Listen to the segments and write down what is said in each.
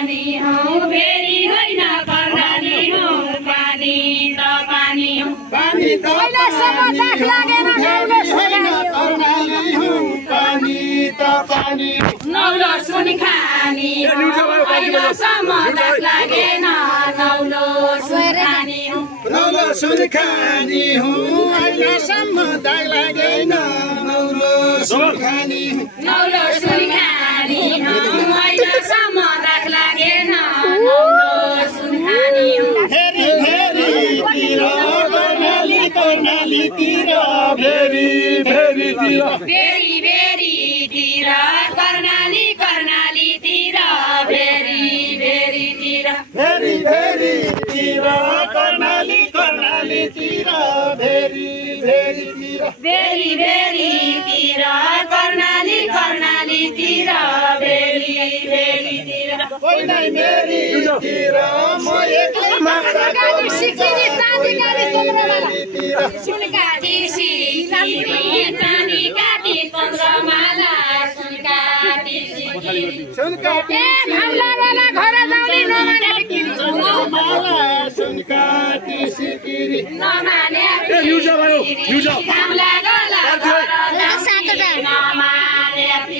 पानी हौ फेरि होइन कर्णाली हौ पानी त पानी हौ पानी त पानी लागेन कर्णाली हौ पानी त पानी नौलो सुन खानी अहिलेसम्म दाग लागेन नौलो सुन खानी हौ नौलो सुन खानी हौ अहिलेसम्म दाग लागेन नौलो सुन खानी नौलो सुन खानी हौ अहिलेसम्म दाग लागेन नौलो सुन खानी हौ फेरि फेरितिर कर्णाली कर्णालीतिर फेरि फेरितिर फेरि फेरितिर कर्णाली कर्णालीतिर फेरि फेरितिर फेरि फेरितिर कर्णाली कर्णालीतिर फेरि फेरितिर फेरि फेरितिर कर्णाली कर्णालीतिर फेरि फेरितिर कोइनै मेरीतिर म एक्लै सुन काटी सिकिरी चाँदी काटी चन्द्रमाला सुन काटी सिकिरी सुन काटी भाउलावाला घर जाउने नमाने चन्द्रमाला सुन काटी सिकिरी नमाने भाउला गला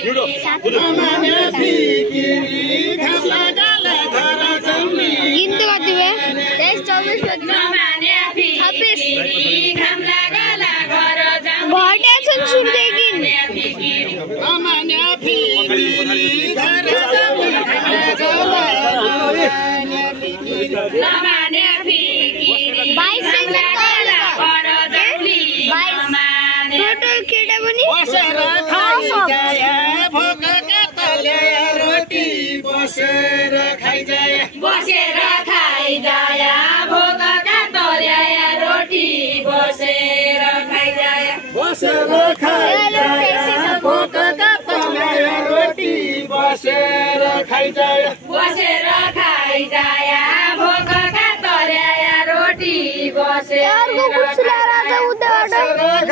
नमाने फिकिरी घामला गला घर जाउने गिन्ती कति भयो 23 24 नमाने फिकिरी घामला गला घर जाउने भट्या छन् सुन्दैकिन नमाने फिकिरी घर जाउने नमाने फिकिरी 22 गला घर जाउने टोटल केटा पनि बसेर खाइजाय भोकका तले रोटी बसेर खाइजाय बसेर खाइजाय भोकका तले रोटी बसेर खाइजाय बसेर खाइजाय भोकका तले रोटी बसेर खाइजाय बसेर खाइजाय भोकका तले रोटी बसेर अर्को कुर्सीले राजा उताबाट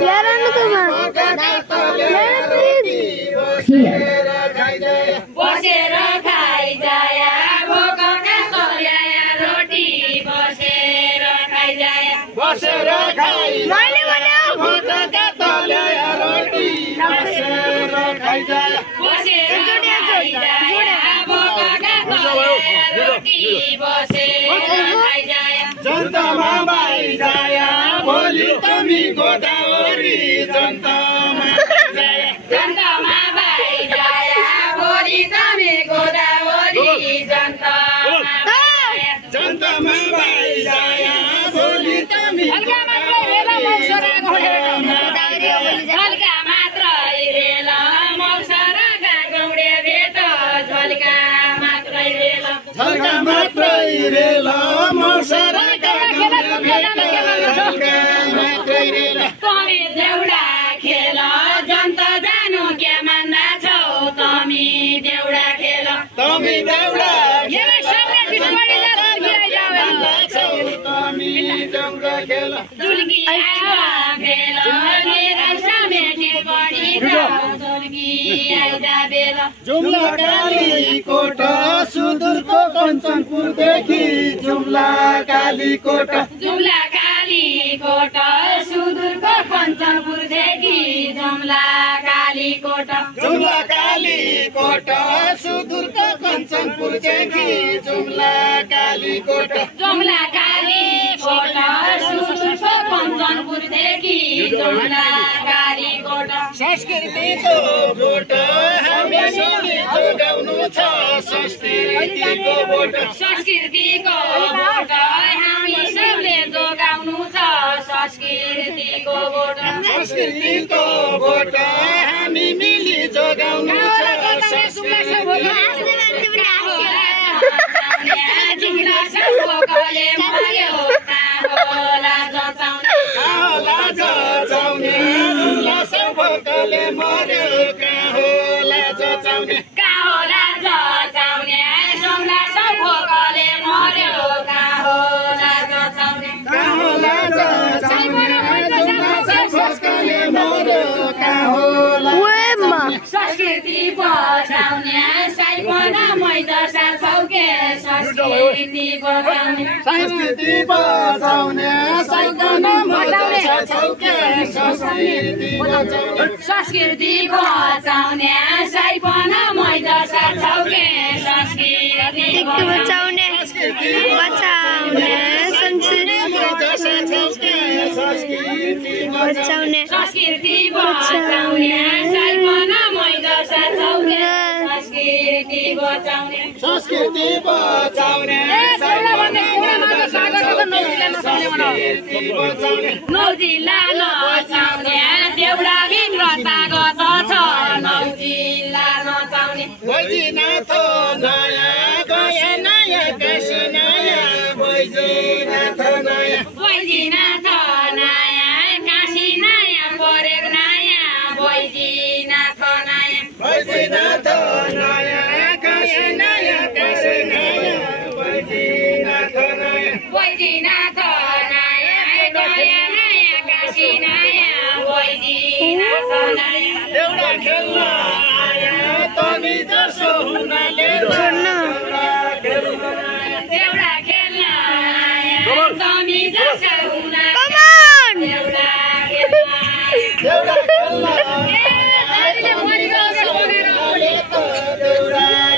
ल्याएर नि तुमा बसेर खाइजाय बसेर खाइजाय भोकका तले रोटी बसेर खाइजाय बसेर खाइजाय मैले भन्यो भोकका तले रोटी बसेर खाइजाय बसेर खाइजाय भोकका तले रोटी बसेर खाइजाय जनतामा बाइजाय भोलि तमी गोदावरी जनतामा बाइजाय जनतामा बाइजाय भोलि तमी गोदावरी जनतामा बाइजाय भोलि तमी हल्का मात्रै रेल मौसराका गौडे भेट झल्का मात्रै रेल झल्का मात्रै रेल मौसराका मात्रै रेल तमी देउडा खेल जनता जानु के मान्दा छौ तमी देउडा खेल तमी देउडा तमी देउडा खेल जुल्की आयो भेल मेरा समेटी पनि जुल्की आइदा बेल जुम्ला कालीकोट सुदूरको कञ्चनपुरदेखि जुम्ला कालीकोट जुम्ला कालीकोट सुदूरको कञ्चनपुरदेखि जुम्ला कालीकोट जुम्ला कालीकोट सुदूरको कञ्चनपुरदेखि जुम्ला कालीकोट जुम्ला कालीकोट सुदूरको कञ्चनपुरदेखि जुम्ला कालीकोट संस्कृतिको भोट हामी सबले जोगाउनु छ संस्कृतिको भोट संस्कृतिको भोट हामी सबले जोगाउनु छ संस्कृतिको भोट संस्कृतिको भोट हामी मिली जोगाउनु छ भोकले मर्यो कहाँ होला जचाउने कहाँ होला जचाउने जुम्ला सब भोकले मर्यो कहाँ होला जचाउने कहाँ होला जचाउने जुम्ला सब भोकले मर्यो कहाँ होला वेबमा संस्कृति बचाउने साइपना मैदा दशा छौके संस्कृति बचाउने संस्कृति बचाउने साइकन मदशा छौके संस्कृति बचाउने संस्कृति बचाउने साइपन मैदशा छौके संस्कृति बचाउने संस्कृति बचाउने संस्कृति बचाउने साइपन मैदशा छौके संस्कृति बचाउने संस्कृति बचाउने नौ जिल्ला नचाउने देउडा भित्र तागत छ नौ जिल्ला नचाउने बैजनाथ नयाँ गए नयाँ काशी नयाँ बैजनाथ नयाँ बैजनाथ नयाँ काशी नयाँ परेक नयाँ बैजनाथ नयाँ बैजनाथ नयाँ काशी नयाँ काशी नयाँ बैजनाथ नयाँ बैजनाथ नयाँ गए नयाँ काशी नयाँ बैजनाथ नयाँ एउटा खेल्न आया तमी जसो हुनाले देउडा खेल्न आया तमी जसो हुनाले देउडा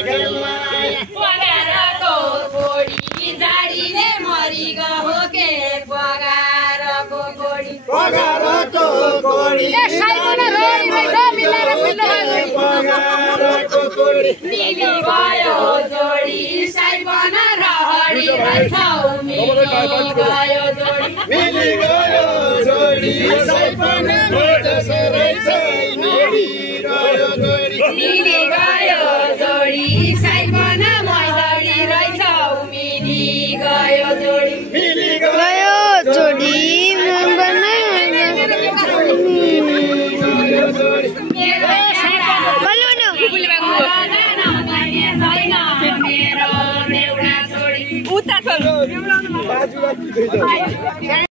खेल्न पगारको गोडी जाडीले मरिगयो के पगारको गोडी पगारको गोडी पगारको गोडी मिली गयो जोडी साइपन रहडी रहेछौ मिली गयो जोडी मिली गयो जोडी साइपन मजसो रहेछ मिली गयो जोडी मिली गयो जोडी साइपन मैदडी रहेछौ मिली गयो जोडी मिली गयो जोडी मेरो देउडा छोडी गयो